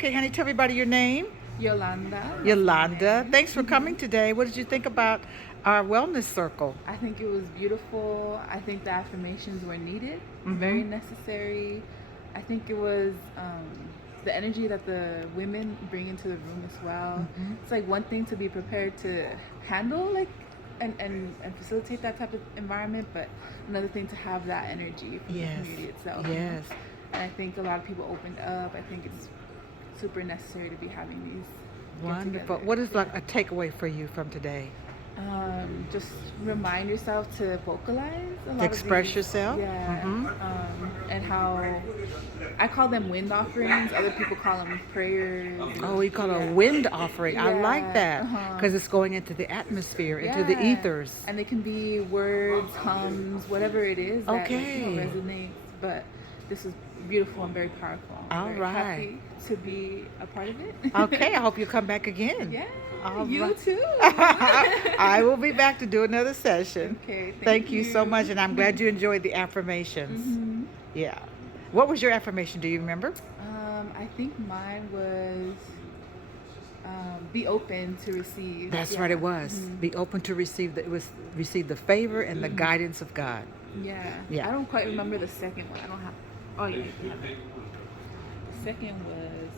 Okay, honey, tell everybody your name. Yolanda. Yolanda. Thanks for coming today. What did you think about our wellness circle? I think it was beautiful. I think the affirmations were needed, Mm-hmm. very necessary. I think it was the energy that the women bring into the room as well. Mm-hmm. It's like one thing to be prepared to handle, like, and facilitate that type of environment, but another thing to have that energy from the Yes. community itself. Yes. And I think a lot of people opened up. I think it's super necessary to be having these Wonderful. get-togethers. What is like a takeaway for you from today? Just remind yourself to vocalize a lot Express of these, yourself? yeah, Mm-hmm. and how I call them wind offerings. Other people call them prayers. Oh, we call it a Yeah. wind offering. I like Yeah, that uh-huh. because it's going into the atmosphere, into the Yeah, ethers. and they can be words, hums, whatever it is that Okay. resonates. But this is beautiful and very powerful. I'm All very right. happy to be a part of it. Okay, I hope you come back again. Yeah, All you right. too. I will be back to do another session. Okay, Thank you so much, and I'm glad you enjoyed the affirmations. Mhm. Yeah. What was your affirmation? Do you remember? I think mine was be open to receive. That's Yeah. right. It was. Mhm. Be open to receive the. It was receive the favor and the guidance of God. Yeah. Yeah. I don't quite remember the second one. I don't have. Oh yeah. You have it. The second was.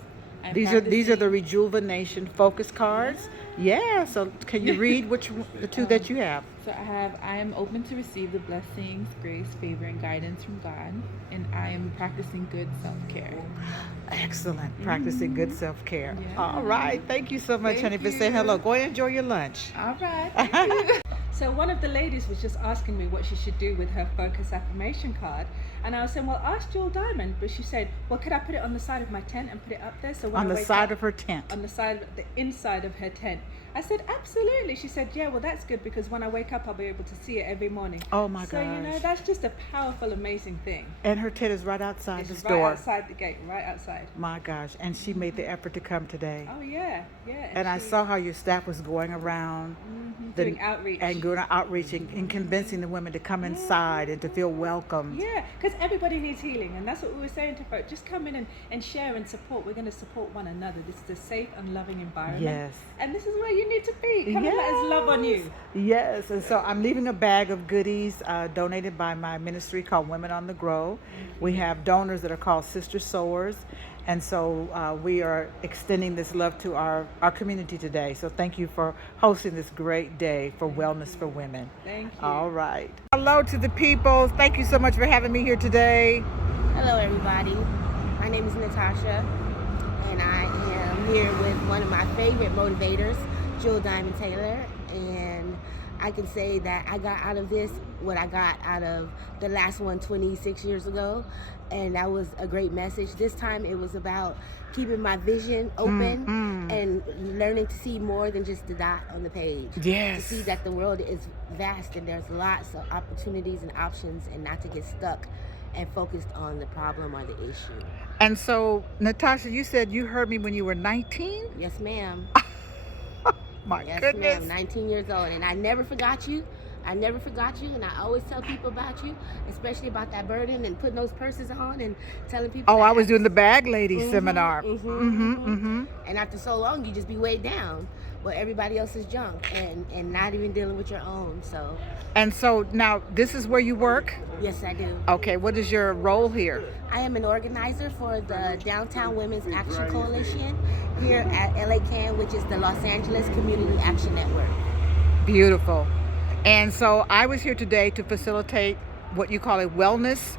I'm These are the practicing- rejuvenation focus cards. Yeah. So can you read the two that you have? So I am open to receive the blessings, grace, favor, and guidance from God, and I am practicing good self-care. Excellent. Practicing good self care. Yeah. All right. Thank you so much, honey, Thank for saying you. hello. Go and enjoy your lunch. All right. Thank you. So one of the ladies was just asking me what she should do with her focus affirmation card, and I was saying, well, ask Jewel Diamond. But she said, well, could I put it on the side of my tent and put it up there? So when On I the wake side up, of her tent. on the inside of her tent. I said, absolutely. She said, yeah, well, that's good because when I wake up, I'll be able to see it every morning. Oh my So, you know, gosh. that's just a powerful, amazing thing. And her tent is right outside It's the right door. outside the gate, right outside. My gosh. And she made the effort to come today. Oh, yeah, yeah. And I she- saw how your staff was going around doing outreach. and doing outreach and convincing the women to come inside and to feel welcomed. Yeah, because everybody needs healing, and that's what we were saying to folks. Just come in and share and support. We're going to support one another. This is a safe and loving environment. Yes. And this is where you need to be. Come and let us love on you. Yes, and so I'm leaving a bag of goodies donated by my ministry called Women on the Grow. We have donors that are called Sister Sowers, and so we are extending this love to our community today. So thank you for hosting this great day for Wellness for Women. Thank you. All right. Hello to the people. Thank you so much for having me here today. Hello, everybody. My name is Natasha, and I am here with one of my favorite motivators, Jewel Diamond Taylor. And I can say that I got out of this what I got out of the last one 26 years ago, and that was a great message. This time it was about keeping my vision open and learning to see more than just the dot on the page. Yes. To see that the world is vast and there's lots of opportunities and options, and not to get stuck and focused on the problem or the issue. And so, Natasha, you said you heard me when you were 19? Yes, ma'am. My Yes, goodness. ma'am. 19 years old, and I never forgot you. I never forgot you, and I always tell people about you, especially about that burden and putting those purses on and telling people. Oh, that I was doing the bag lady seminar. And after so long, you just be weighed down with everybody else's junk and not even dealing with your own. So, And so now this is where you work? yes, I do. Okay, what is your role here? I am an organizer for the Downtown Women's Action Coalition here at LA CAN, which is the Los Angeles Community Action Network. Beautiful. And so I was here today to facilitate what you call a wellness,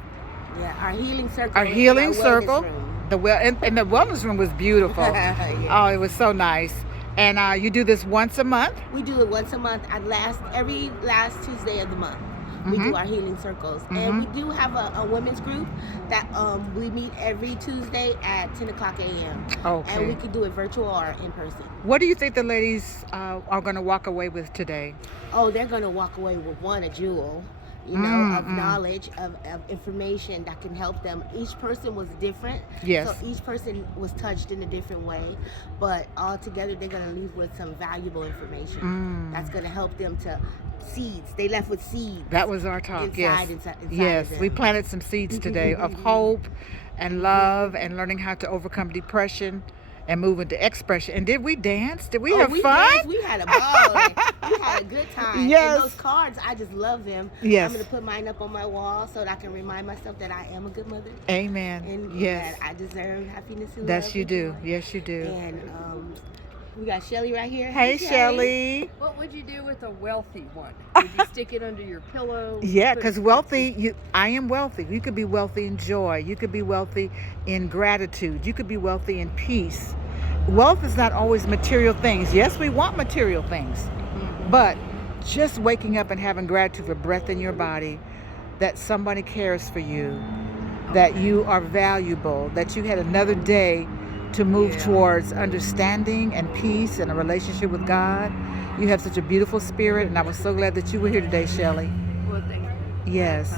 Yeah, our healing circle. our which is healing our wellness circle. room. And the wellness room was beautiful. Yeah. Oh, it was so nice. And you do this once a month? We do it once a month at every last Tuesday of the month. We do our healing circles. And we do have a women's group that we meet every Tuesday at 10 o'clock a.m. Okay. And we can do it virtual or in person. What do you think the ladies are going to walk away with today? Oh, they're going to walk away with a jewel, you know, of knowledge, of information that can help them. Each person was different. Yes. So each person was touched in a different way. But all together, they're going to leave with some valuable information that's going to help them to seeds. They left with seeds. That was our talk. Yes. Inside Yes. of We them. planted some seeds today of hope and love and learning how to overcome depression and move into expression. And did we dance? Did we Oh, have we fun? danced. We had a ball. We had a good time. Yes. And those cards, I just love them. Yes. I'm going to put mine up on my wall so that I can remind myself that I am a good mother. Amen. And Yes. that I deserve happiness and That's love. you and do. joy. Yes, you do. And we got Shelly right here. Hey, Shelly. What would you do with a wealthy one? Would you stick it under your pillow? Yeah, Put because it- wealthy, I am wealthy. You could be wealthy in joy. You could be wealthy in gratitude. You could be wealthy in peace. Wealth is not always material things. Yes, we want material things, but just waking up and having gratitude for breath in your body, that somebody cares for you, that you are valuable, that you had another day to move towards understanding and peace and a relationship with God. You have such a beautiful spirit, and I was so glad that you were here today, Shelly. Well, thank you. Yes.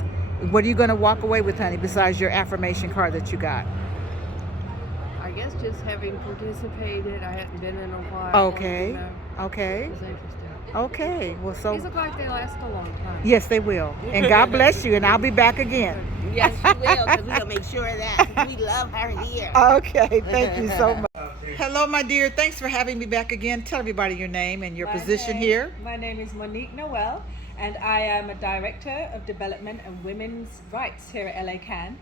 What are you going to walk away with, honey, besides your affirmation card that you got? I guess just having participated, I hadn't been in a while. Okay. You know, Okay. it was interesting. Okay. Well, so These look like they last a long time. yes, they will. And God bless you, and I'll be back again. Yes, you will, because we're going to make sure of that. 'Cause we love her here. Okay. Thank you so much. Hello, my dear. Thanks for having me back again. Tell everybody your name and your position here. My name is Monique Noel, and I am a Director of Development and Women's Rights here at LA Can.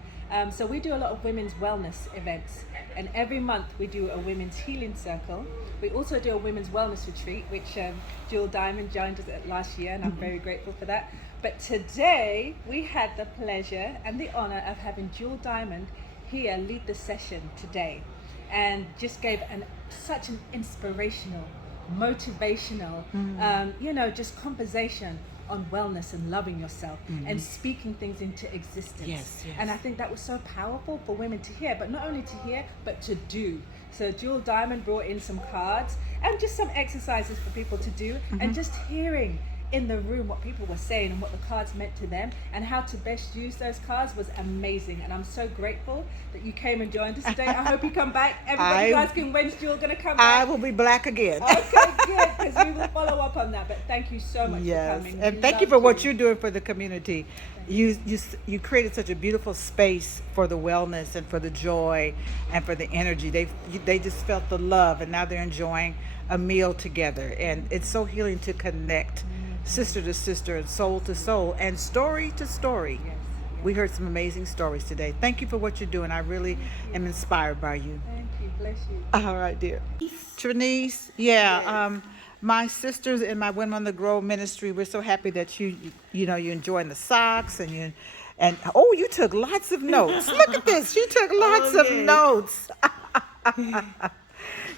So we do a lot of women's wellness events, and every month we do a women's healing circle. We also do a women's wellness retreat, which Jewel Diamond joined us at last year, and I'm very grateful for that. But today we had the pleasure and the honor of having Jewel Diamond here lead the session today, and just gave such an inspirational, motivational, just conversation on wellness and loving yourself and speaking things into existence. Yes, yes. And I think that was so powerful for women to hear, but not only to hear, but to do. So Jewel Diamond brought in some cards and just some exercises for people to do, and just hearing in the room what people were saying and what the cards meant to them and how to best use those cards was amazing. And I'm so grateful that you came and joined us today. I hope you come back. Everybody's asking when's Jewel going to come back. I will be black again. Okay, good, because we will follow up on that. But thank you so much for Yes, coming. and We thank you love for what you're doing for the community. You created such a beautiful space for the wellness and for the joy and for the energy. They just felt the love, and now they're enjoying a meal together, and it's so healing to connect sister to sister and soul to soul and story to story. Yes. We heard some amazing stories today. Thank you for what you're doing. I really am inspired by you. Thank you. Bless you. All right, dear. Trinice, yeah. My sisters in my Women on the Grow ministry, we're so happy that you're enjoying the socks and you took lots of notes. Look at this. You took lots of notes.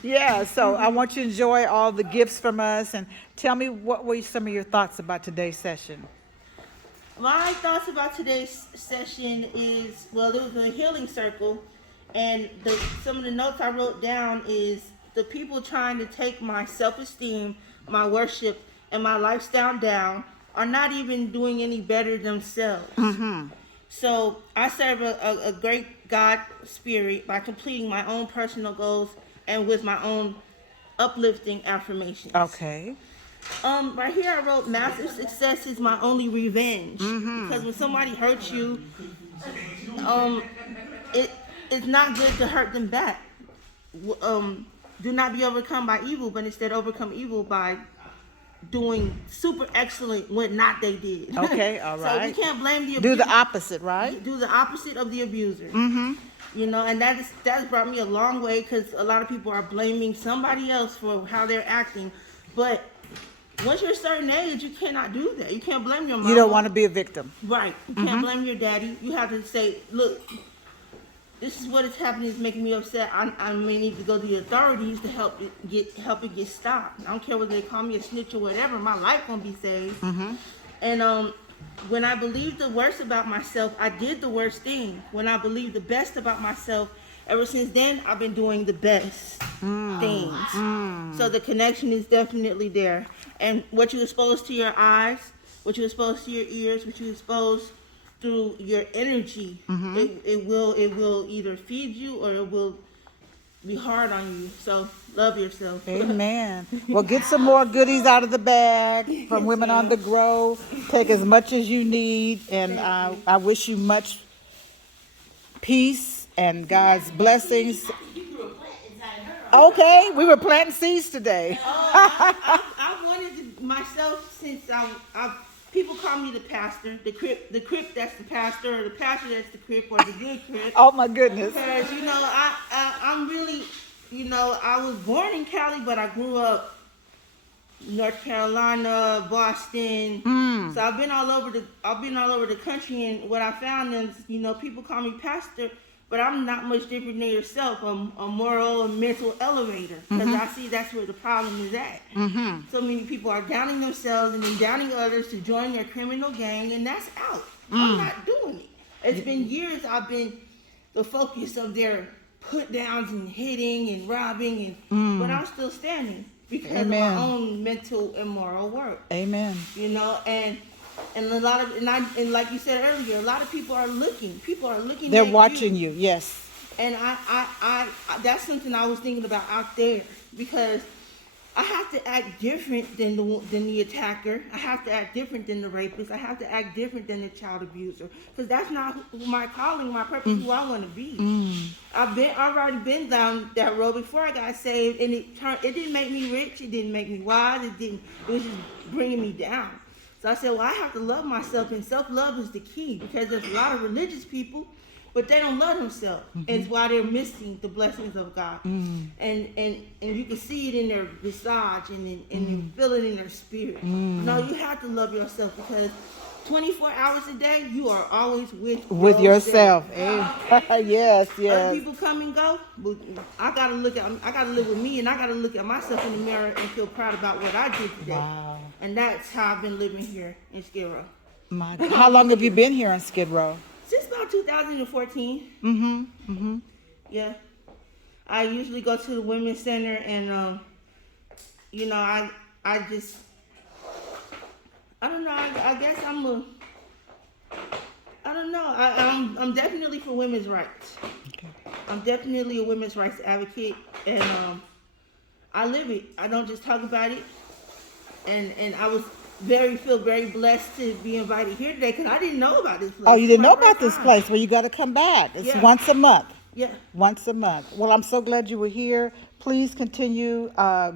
Yeah, so I want you to enjoy all the gifts from us, and tell me what were some of your thoughts about today's session. My thoughts about today's session is, well, it was a healing circle, and some of the notes I wrote down is the people trying to take my self-esteem, my worship, and my lifestyle down are not even doing any better themselves. So I serve a great God spirit by completing my own personal goals and with my own uplifting affirmations. Okay. Right here I wrote massive success is my only revenge. Because when somebody hurts you, it's not good to hurt them back. Do not be overcome by evil, but instead overcome evil by doing super excellent what not they did. Okay, all So right. we can't blame the Do abuser. the opposite, right? Do the opposite of the abuser. And that's brought me a long way, because a lot of people are blaming somebody else for how they're acting. But once you're a certain age, you cannot do that. You can't blame your mom. You don't want to be a victim. Right. You can't blame your daddy. You have to say, look, this is what is happening. It's making me upset. I may need to go to the authorities to help it get stopped. I don't care whether they call me a snitch or whatever. My life won't be saved. And when I believed the worst about myself, I did the worst thing. When I believed the best about myself, ever since then, I've been doing the best things. So the connection is definitely there. And what you expose to your eyes, what you expose to your ears, what you expose through your energy, it will either feed you or it will be hard on you. So love yourself. Amen. Well, get some more goodies out of the bag from Women on the Grow. Take as much as you need, and I wish you much peace and God's blessings. Okay, we were planting seeds today. I wanted to myself since people call me the pastor, the crip that's the pastor, or the pastor that's the crip, or the good crip. Oh my goodness. Because I'm really, I was born in Cali, but I grew up North Carolina, Boston. So I've been all over the country, and what I found is, people call me pastor, but I'm not much different than yourself. I'm a moral and mental elevator, because I see that's where the problem is at. So many people are downing themselves and then downing others to join their criminal gang, and that's out. I'm not doing it. It's been years I've been the focus of their put downs and hitting and robbing, but I'm still standing because of my own mental and moral work. Amen. And a lot of and like you said earlier, a lot of people are looking. People are looking. They're at watching you. Yes. And I that's something I was thinking about out there, because I have to act different than the attacker. I have to act different than the rapist. I have to act different than the child abuser, because that's not my calling, my purpose, who I want to be. I've already been down that road before I got saved, and it didn't make me rich. It didn't make me wise. It was just bringing me down. So I said, well, I have to love myself, and self-love is the key, because there's a lot of religious people, but they don't love themselves. And it's why they're missing the blessings of God. And you can see it in their visage, and you feel it in their spirit. No, you have to love yourself, because 24 hours a day, you are always with yourself. Yes. Other people come and go, but I gotta live with me, and I gotta look at myself in the mirror and feel proud about what I did today. Wow. And that's how I've been living here in Skid Row. My God. How long have you been here on Skid Row? Since about 2014. Yeah. I usually go to the Women's Center, and I don't know. I guess I'm definitely for women's rights. Okay. I'm definitely a women's rights advocate, and I live it. I don't just talk about it. And I feel very blessed to be invited here today, because I didn't know about this place. Oh, you didn't know about this place? Well, you got to come back. It's once a month. Yeah. Once a month. Well, I'm so glad you were here. Please continue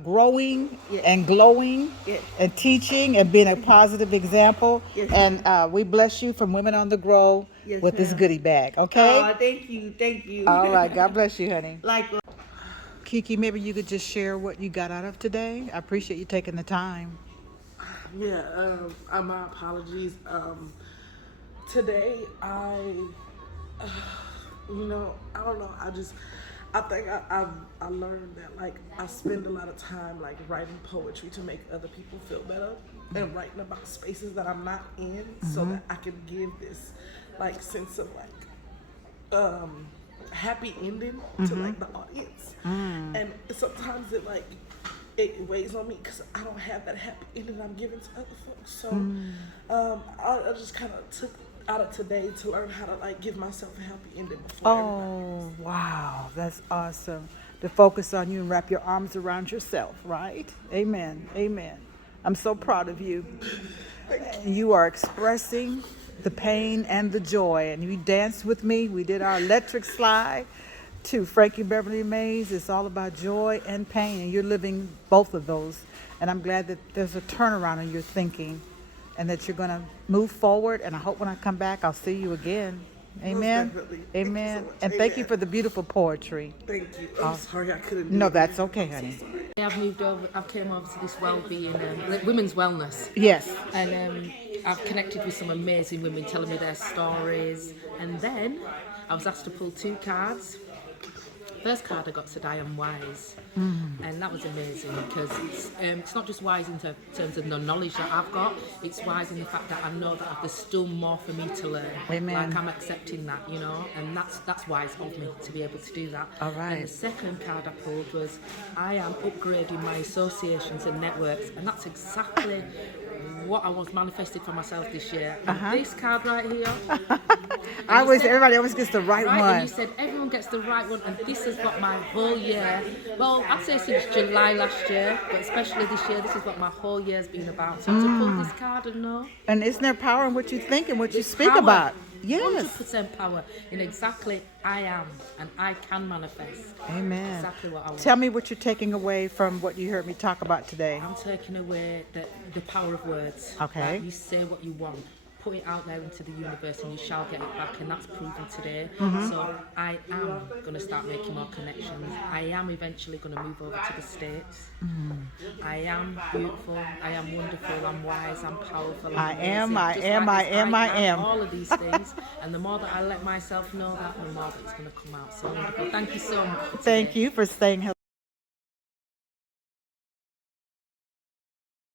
growing and glowing and teaching and being a positive example. Yes, and we bless you from Women on the Grow with this goodie bag, okay? Oh, thank you. All right. God bless you, honey. Like, Kiki, maybe you could just share what you got out of today. I appreciate you taking the time. Yeah, my apologies. Today I don't know. I think I learned that, like, I spend a lot of time, like, writing poetry to make other people feel better, and writing about spaces that I'm not in, so that I can give this, like, sense of, like, happy ending to, like, the audience. And sometimes it weighs on me, because I don't have that happy ending I'm giving to other folks. So I just kind of took out of today to learn how to, like, give myself a happy ending before everybody. Wow, that's awesome. To focus on you and wrap your arms around yourself, right? Amen. I'm so proud of you. You are expressing the pain and the joy, and you danced with me. We did our electric slide to Frankie Beverly Mays. It's all about joy and pain, and you're living both of those. And I'm glad that there's a turnaround in your thinking, and that you're going to move forward. And I hope when I come back, I'll see you again. Amen. Definitely. Amen. Thank you so much. And thank you Amen. for the beautiful poetry. Thank you. I'm sorry I couldn't do No, it. that's okay, honey. I've moved over. I've came over to this well-being, women's wellness, Yes. and I've connected with some amazing women telling me their stories. And then I was asked to pull 2 cards. First card I got said I am wise, and that was amazing, because it's not just wise in terms of the knowledge that I've got. It's wise in the fact that I know that there's still more for me to learn. Amen. Like, I'm accepting that, and that's wise of me to be able to do that. All right. And the second card I pulled was I am upgrading my associations and networks, and that's exactly what I was manifested for myself this year. And this card right here. Everybody always gets the right And one. you said everyone gets the right one, and this is what my whole year, well, I'd say since July last year, but especially this year, this is what my whole year's been about. So to pull this card and know. And isn't there power in what you think and what you There's speak power. about? Yes. 100% power in exactly I am and I can manifest. Amen. Exactly what I want. Tell me what you're taking away from what you heard me talk about today. I'm taking away the power of words. Okay. You say what you want, put it out there into the universe, and you shall get it back. And that's proven today. So I am going to start making more connections. I am eventually going to move over to the States. I am beautiful. I am wonderful. I'm wise. I'm powerful. I am, amazing. I Just am, like I this, am, I am. All of these things. And the more that I let myself know that, the more that it's going to come out. So wonderful. Thank you so much. Thank you for saying hello.